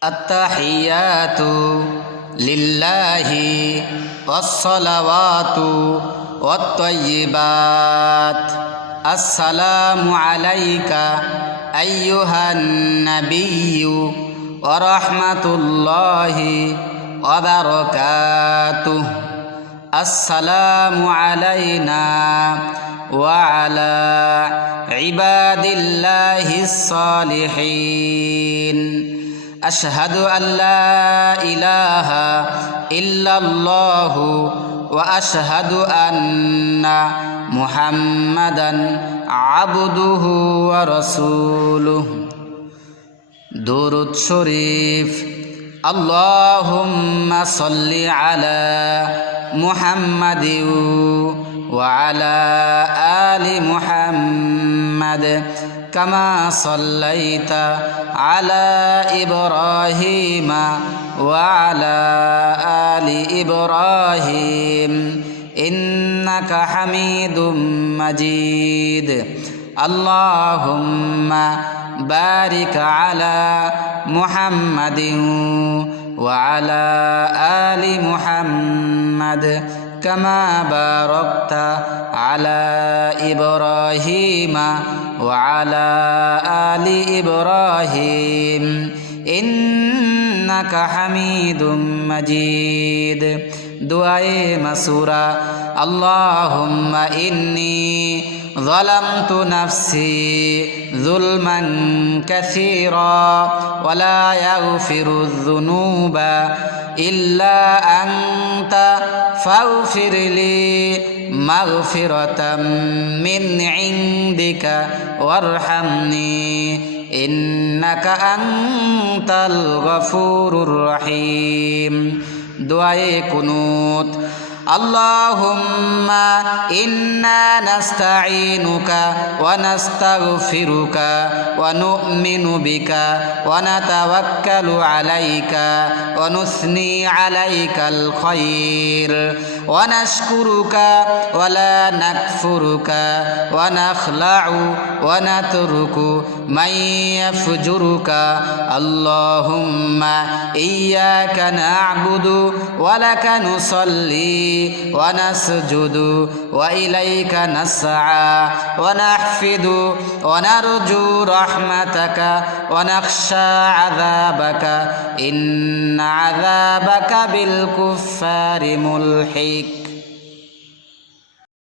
আত্তাহিয়াতু লিল্লাহি ওয়াসসালাওয়াতু ওয়াত-তাইয়্যিবাত। আসসালামু আলাইকা আইয়ুহান নাবিয়্যু ওয়া রাহমাতুল্লাহি ওয়া বারাকাতুহু। আসসালামু আলাইনা ওয়া আলা ইবাদিল্লাহিস সালিহিন। আশহাদু আল্লা ইলাহা ইল্লাল্লাহু ওয়া আশহাদু আন্না মুহাম্মাদান আবদুহু ওয়া রাসূলুহু। দুরূদ শরীফ। আল্লাহুম্মা সাল্লি আলা মুহাম্মাদিন ওয়া আলা আলি মুহাম্মাদ কামা সাল্লাইতা আলা ইব্রাহিমা ওয়া আলা আলি ইব্রাহিম ইন্নাকা হামিদুম মাজিদ। আল্লাহুম্মা বারিক আলা মুহাম্মাদিন ওয়া আলা আলি মুহাম্মাদ কামা বারাকতা আলা ইব্রাহিমা ওয়া আলা আলি ইব্রাহিম ইন্নাকা হামিদুম মাজিদ। দুআয়ে মাসুরা। আল্লাহুম্মা ইন্নী যালামতু নাফসি যুলমান কাসীরা ওয়া লা ইয়াগফিরুয যুনুবা ইল্লা আনতা ফাগফির লি মাগফিরাতাম মিন ইনদিকা ওয়ারহামনি ইন্নাকা আনতাল গফুরুর রহিম। দুআয়ে কুনুত। আল্লাহুম্মা ইন্না নাস্তাঈনুকা ওয়া নাস্তাগফিরুকা ওয়া নু'মিনু বিকা ওয়া নাতাওয়াক্কালু আলাইকা ওয়া নুসনি আলাইকাল খায়র ওয়া নাশকুরুকা ওয়া লা নাকফুরুকা ওয়া নাখলাউ ওয়া নাতরুকু মান ইয়াফজুরুকা। আল্লাহুম্মা ইয়্যাকা না'বুদু ওয়া লাকা নুসাল্লি ওয়া নাসজুদু ওয়া ইলাইকা নাসআ ওয়া নাহফিদু ওয়া নারজু রাহমাতাকা ওয়া নাখশা আযাবাকা ইন্না আযাবাকা বিল কুফফারি মুলহিক।